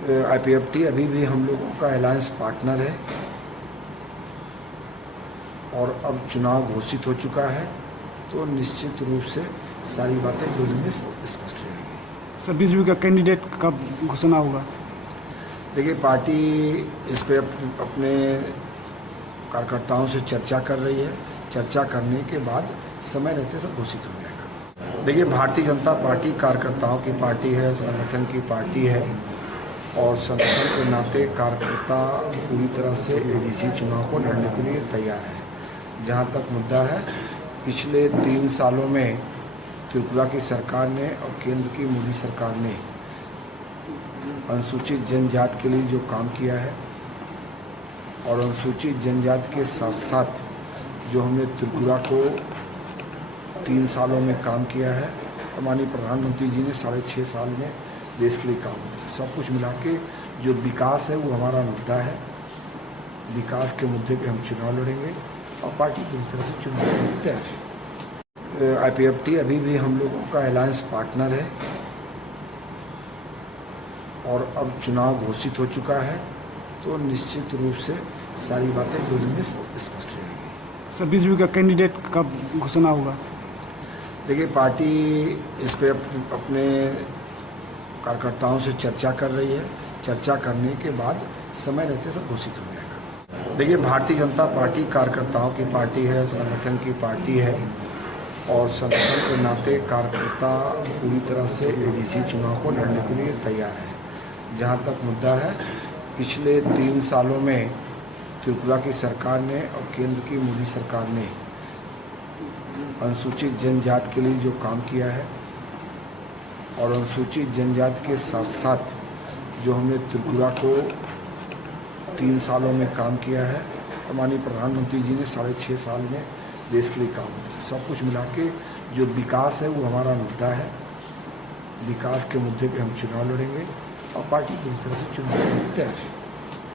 IPFT अभी भी हम लोगों का अलायंस पार्टनर है और अब चुनाव घोषित हो चुका है, तो निश्चित रूप से सारी बातें दूर में स्पष्ट हो जाएगी। सर, बीजेपी का कैंडिडेट कब घोषणा होगा? देखिए, पार्टी इस पे अपने कार्यकर्ताओं से चर्चा कर रही है। चर्चा करने के बाद समय रहते सब घोषित हो जाएगा। देखिए, भारतीय जनता पार्टी कार्यकर्ताओं की पार्टी है, संगठन की पार्टी है और संगठन के नाते कार्यकर्ता पूरी तरह से एडीसी चुनाव को लड़ने के लिए तैयार है। जहां तक मुद्दा है, पिछले 3 सालों में त्रिपुरा की सरकार ने और केंद्र की मोदी सरकार ने अनुसूचित जनजाति के लिए जो काम किया है और अनुसूचित जनजाति के साथ साथ जो हमने त्रिपुरा को 3 सालों में काम किया है, माननीय प्रधानमंत्री जी ने 6.5 साल में देश के लिए काम किया। सब कुछ मिला के जो विकास है वो हमारा मुद्दा है। विकास के मुद्दे पे हम चुनाव लड़ेंगे और पार्टी पूरी तरह से चुनाव लड़ने तैयार है। आईपीएफटी अभी भी हम लोगों का अलायंस पार्टनर है और अब चुनाव घोषित हो चुका है, तो निश्चित रूप से सारी बातें दूर में स्पष्ट हो जाएगी। सर, बीजेपी का कैंडिडेट कब घोषणा होगा? देखिए, पार्टी इस पे अपने कार्यकर्ताओं से चर्चा कर रही है। चर्चा करने के बाद समय रहते सब घोषित हो जाएगा। देखिए, भारतीय जनता पार्टी कार्यकर्ताओं की पार्टी है, संगठन की पार्टी है और संगठन के नाते कार्यकर्ता पूरी तरह से एडीसी चुनाव को लड़ने के लिए तैयार है। जहां तक मुद्दा है, पिछले 3 सालों में त्रिपुरा की सरकार ने और केंद्र की मोदी सरकार ने अनुसूचित जनजाति के लिए जो काम किया है और अनुसूचित जनजाति के साथ साथ जो हमने त्रिपुरा को 3 सालों में काम किया है, माननीय प्रधानमंत्री जी ने 6.5 साल में देश के लिए काम किया। सब कुछ मिला के जो विकास है वो हमारा मुद्दा है। विकास के मुद्दे पे हम चुनाव लड़ेंगे और पार्टी पूरी तरह से चुनाव लड़ने तैयार है।